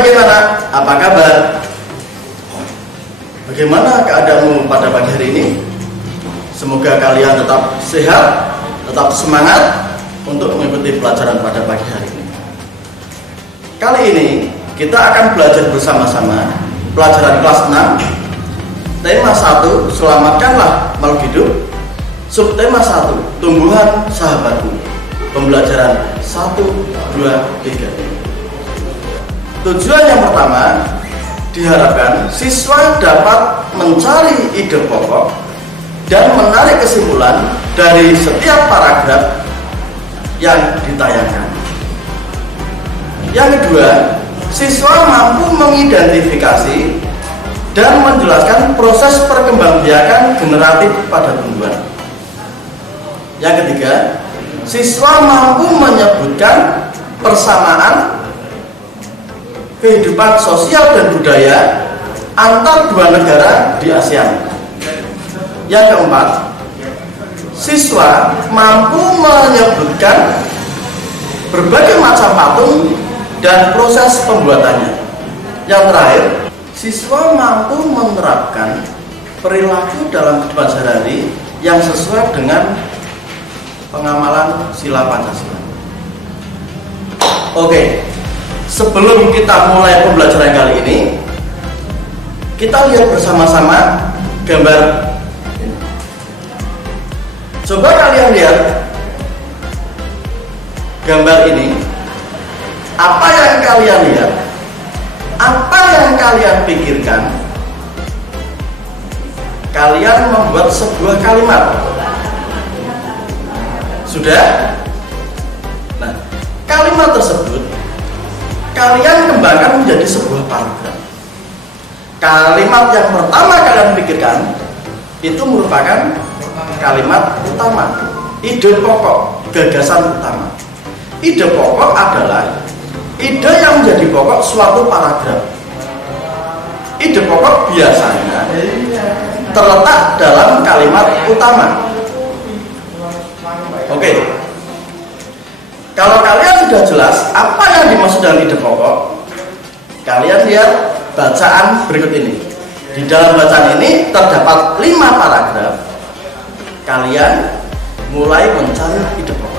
bagaimana? Apa kabar? Bagaimana keadaanmu pada pagi hari ini? Semoga kalian tetap sehat, tetap semangat untuk mengikuti pelajaran pada pagi hari ini. Kali ini kita akan belajar bersama-sama pelajaran kelas 6. Tema 1, selamatkanlah makhluk hidup. Subtema 1, tumbuhan sahabatku. Pembelajaran 1, 2, 3. Tujuan yang pertama, diharapkan siswa dapat mencari ide pokok dan menarik kesimpulan dari setiap paragraf yang ditayangkan. Yang kedua, siswa mampu mengidentifikasi dan menjelaskan proses perkembangbiakan generatif pada tumbuhan. Yang ketiga, siswa mampu menyebutkan persamaan kehidupan sosial dan budaya antar dua negara di ASEAN. Yang keempat, siswa mampu menyebutkan berbagai macam patung dan proses pembuatannya. Yang terakhir, siswa mampu menerapkan perilaku dalam kehidupan sehari-hari yang sesuai dengan pengamalan sila Pancasila. Oke, sebelum kita mulai pembelajaran kali ini, kita lihat bersama-sama gambar. Coba kalian lihat gambar ini. Apa yang kalian lihat? Apa yang kalian pikirkan? Kalian membuat sebuah kalimat. Sudah? Nah, kalimat tersebut kalian kembangkan menjadi sebuah paragraf. Kalimat yang pertama kalian pikirkan itu merupakan kalimat utama, ide pokok, gagasan utama. Ide pokok adalah ide yang menjadi pokok suatu paragraf. Ide pokok biasanya terletak dalam kalimat utama. Oke. Kalau kalian sudah jelas apa yang dimaksud dengan ide pokok, kalian lihat bacaan berikut ini. Di dalam bacaan ini terdapat 5 paragraf. Kalian mulai mencari ide pokok.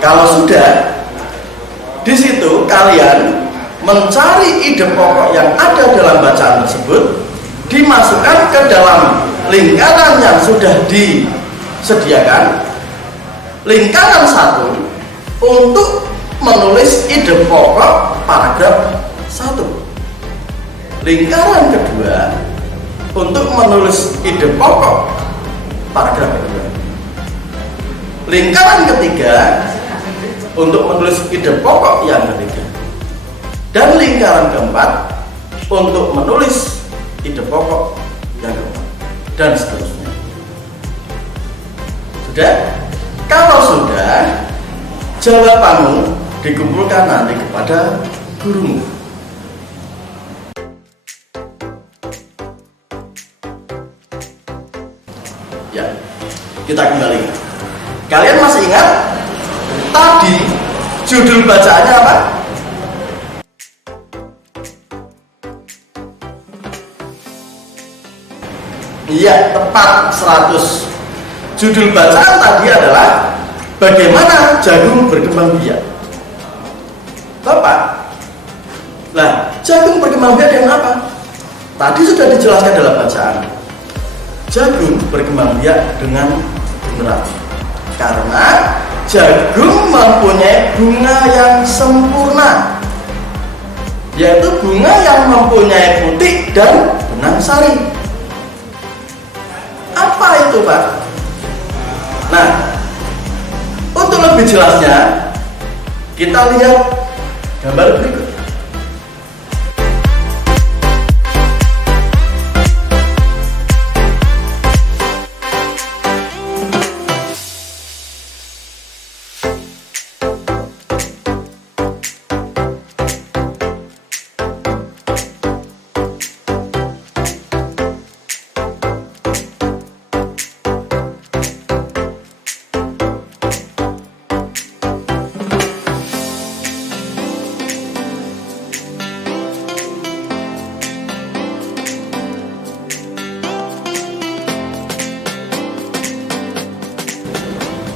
Kalau sudah, di situ kalian mencari ide pokok yang ada dalam bacaan tersebut, dimasukkan ke dalam lingkaran yang sudah disediakan. Lingkaran 1 untuk menulis ide pokok paragraf 1. Lingkaran kedua untuk menulis ide pokok paragraf kedua. Lingkaran ketiga untuk menulis ide pokok yang ketiga, dan lingkaran keempat untuk menulis ide pokok yang keempat, dan seterusnya. Sudah? Kalau sudah, jawabanmu dikumpulkan nanti kepada gurumu. Ya, kita kembali. Kalian masih ingat? Tadi judul bacaannya apa? Iya, tepat 100. Judul bacaan tadi adalah bagaimana jagung berkembang biak. Bapak, nah jagung berkembang biak dengan apa? Tadi sudah dijelaskan dalam bacaan. Jagung berkembang biak dengan generatif. Karena jagung mempunyai bunga yang sempurna, yaitu bunga yang mempunyai putik dan benang sari. Apa itu, Pak? Nah, untuk lebih jelasnya kita lihat gambar berikut.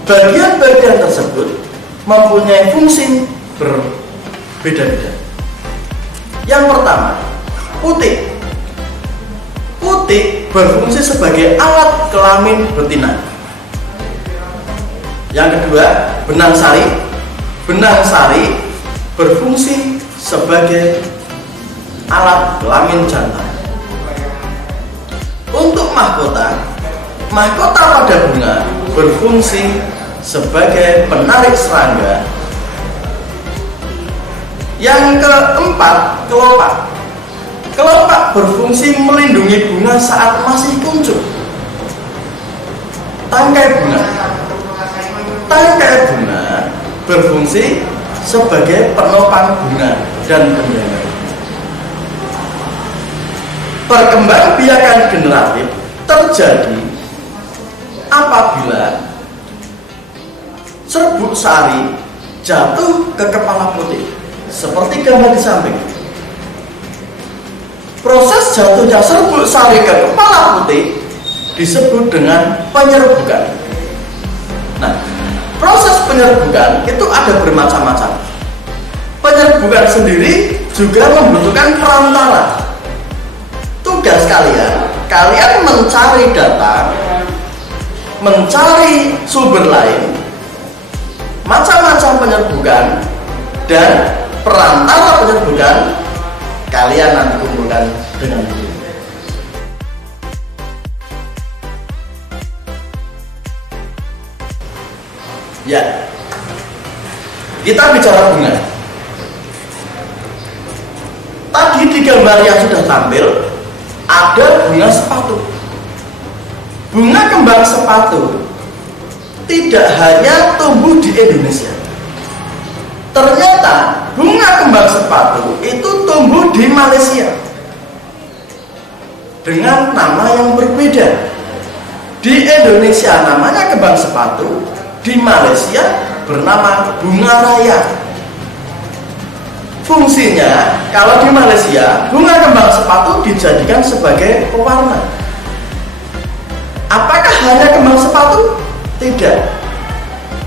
Bagian-bagian tersebut mempunyai fungsi berbeda-beda. Yang pertama, putik. Putik berfungsi sebagai alat kelamin betina. Yang kedua, benang sari. Benang sari berfungsi sebagai alat kelamin jantan. Untuk mahkota, mahkota pada bunga berfungsi sebagai penarik serangga. Yang keempat, kelopak. Kelopak berfungsi melindungi bunga saat masih kuncup. Tangkai bunga. Tangkai bunga berfungsi sebagai penopang bunga dan penyangga. Perkembangbiakan generatif terjadi apabila serbuk sari jatuh ke kepala putik, seperti gambar di samping. Proses jatuhnya serbuk sari ke kepala putik disebut dengan penyerbukan. Nah, proses penyerbukan itu ada bermacam-macam. Penyerbukan sendiri juga membutuhkan perantara. Tugas kalian mencari data, mencari sumber lain, macam-macam penyerbukan, dan perantara penyerbukan kalian nanti kumpulkan dengan buku. Ya, kita bicara bunga. Tadi di gambar yang sudah tampil ada bunga sepatu. Bunga kembang sepatu tidak hanya tumbuh di Indonesia. Ternyata bunga kembang sepatu itu tumbuh di Malaysia dengan nama yang berbeda. Di Indonesia namanya kembang sepatu, di Malaysia bernama bunga raya. Fungsinya, kalau di Malaysia bunga kembang sepatu dijadikan sebagai pewarna. Apakah hanya kembang sepatu? Tidak.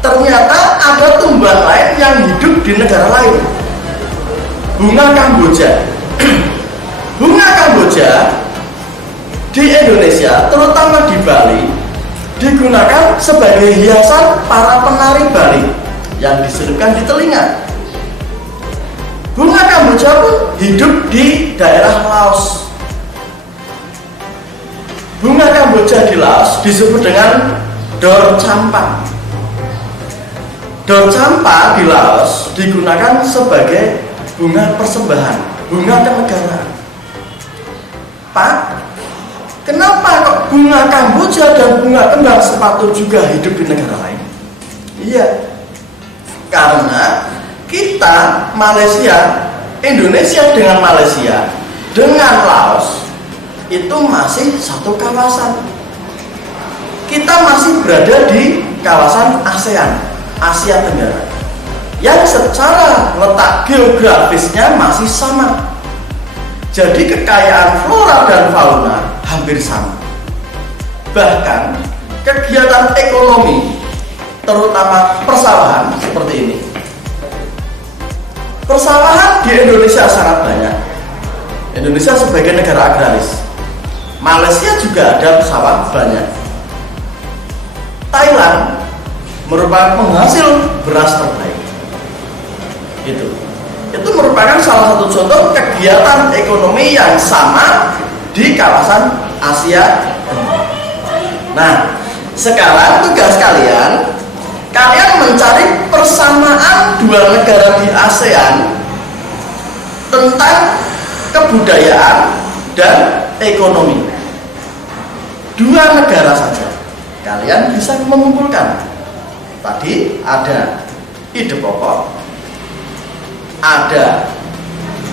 Ternyata ada tumbuhan lain yang hidup di negara lain. Bunga Kamboja. Bunga Kamboja di Indonesia, terutama di Bali, digunakan sebagai hiasan para penari Bali yang diselipkan di telinga. Bunga Kamboja pun hidup di daerah Laos. Bunga Kamboja di Laos disebut dengan dor campa. Dor campa di Laos digunakan sebagai bunga persembahan, bunga kenegaraan. Pak, kenapa kok bunga Kamboja dan bunga kembang sepatu juga hidup di negara lain? Iya, karena kita Malaysia, Indonesia dengan Malaysia dengan Laos itu masih satu kawasan. Kita masih berada di kawasan ASEAN, Asia Tenggara, yang secara letak geografisnya masih sama. Jadi kekayaan flora dan fauna hampir sama. Bahkan kegiatan ekonomi, terutama persawahan seperti ini. Persawahan di Indonesia sangat banyak. Indonesia sebagai negara agraris. Malaysia juga ada sawah banyak. Thailand merupakan penghasil beras terbaik. Itu merupakan salah satu contoh kegiatan ekonomi yang sama di kawasan Asia. Nah, sekarang tugas kalian mencari persamaan dua negara di ASEAN tentang kebudayaan dan ekonomi. Dua negara saja kalian bisa mengumpulkan. Tadi ada ide pokok, ada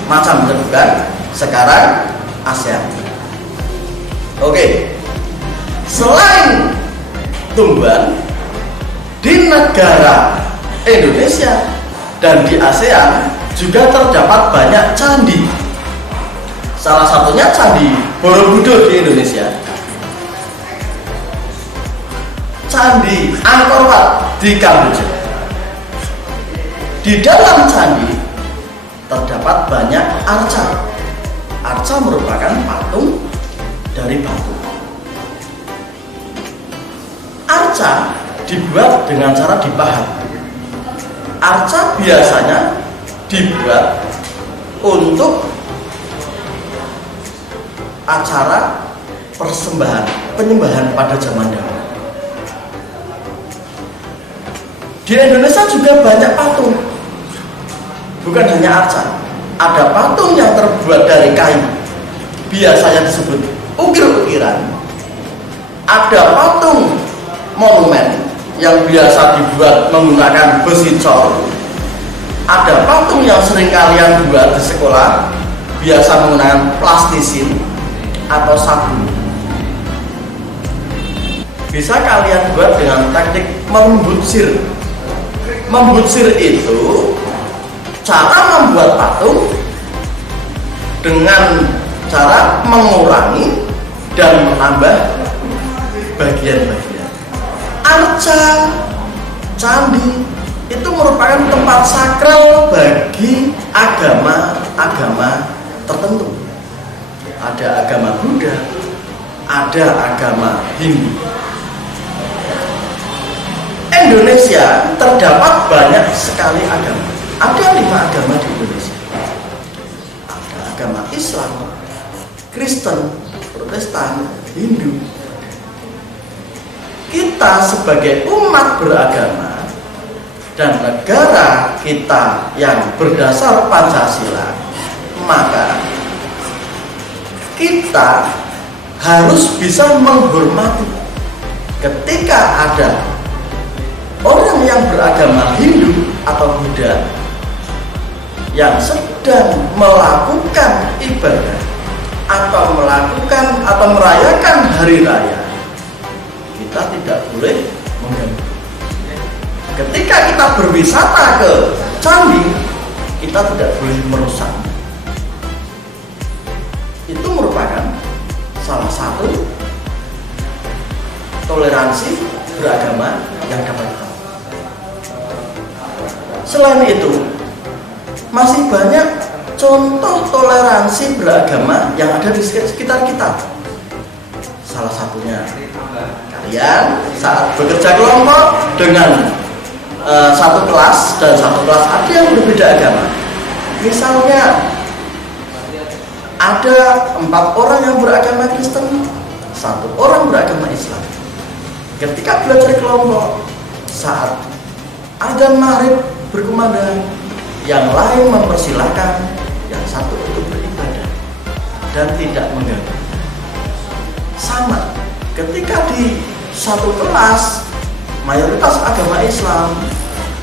macam bentukan, sekarang ASEAN. Oke. Selain tumbuhan, di negara Indonesia dan di ASEAN juga terdapat banyak candi. Salah satunya Candi Borobudur di Indonesia, Candi Angkor Wat di Kamboja. Di dalam candi terdapat banyak arca. Arca merupakan patung dari batu. Arca dibuat dengan cara dipahat. Arca biasanya dibuat untuk acara penyembahan pada zaman dahulu. Di Indonesia juga banyak patung, bukan hanya arca. Ada patung yang terbuat dari kayu, biasanya disebut ukir-ukiran. Ada patung monumen yang biasa dibuat menggunakan besi cor. Ada patung yang sering kalian buat di sekolah, biasa menggunakan plastisin atau sabun. Bisa kalian buat dengan teknik membutsir. Membutsir itu cara membuat patung dengan cara mengurangi dan menambah bagian-bagian. Arca, candi itu merupakan tempat sakral bagi agama-agama tertentu. Ada agama Buddha, ada agama Hindu. Indonesia terdapat banyak sekali agama. Ada 5 agama di Indonesia. Ada agama Islam, Kristen, Protestan, Hindu. Kita sebagai umat beragama dan negara kita yang berdasar Pancasila, maka kita harus bisa menghormati ketika ada orang yang beragama Hindu atau Buddha yang sedang melakukan ibadah atau merayakan hari raya, kita tidak boleh mengganggu. Ketika kita berwisata ke candi, kita tidak boleh merusak. Itu merupakan salah satu toleransi beragama yang dapat kita. Selain itu, masih banyak contoh toleransi beragama yang ada di sekitar kita. Salah satunya kalian saat bekerja kelompok dengan satu kelas dan satu kelas ada yang berbeda agama. Misalnya ada 4 orang yang beragama Kristen, 1 orang beragama Islam. Ketika belajar kelompok, saat adzan maghrib berkumandang, yang lain mempersilahkan yang satu untuk beribadah dan tidak mengganggu. Sama, ketika di satu kelas mayoritas agama Islam,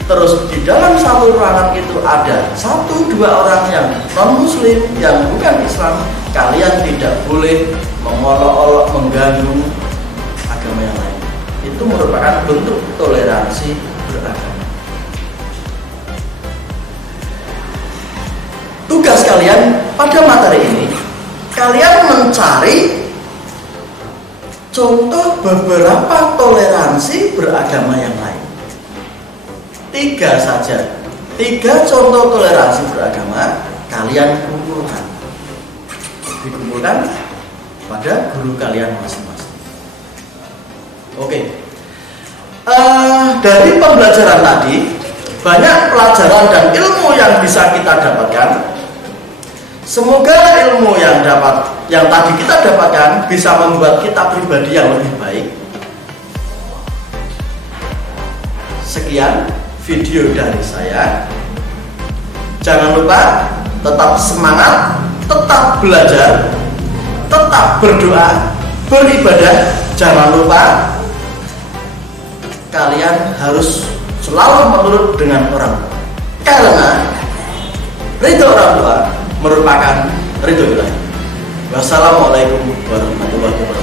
terus di dalam satu ruangan itu ada 1-2 orang yang non muslim yang bukan Islam, kalian tidak boleh mengolok-olok mengganggu agama yang lain. Itu merupakan bentuk toleransi beragama. Tugas kalian pada materi ini, kalian mencari contoh beberapa toleransi beragama yang lain. 3 saja, 3 contoh toleransi beragama kalian dikumpulkan pada guru kalian masing-masing. Oke, Dari pembelajaran tadi, banyak pelajaran dan ilmu yang bisa kita dapatkan. Semoga ilmu yang tadi kita dapatkan bisa membuat kita pribadi yang lebih baik. Sekian video dari saya. Jangan lupa tetap semangat, tetap belajar, tetap berdoa, beribadah. Jangan lupa kalian harus selalu menurut dengan orang tua, karena ridho orang tua merupakan ridho ilahi. Wassalamualaikum warahmatullahi wabarakatuh.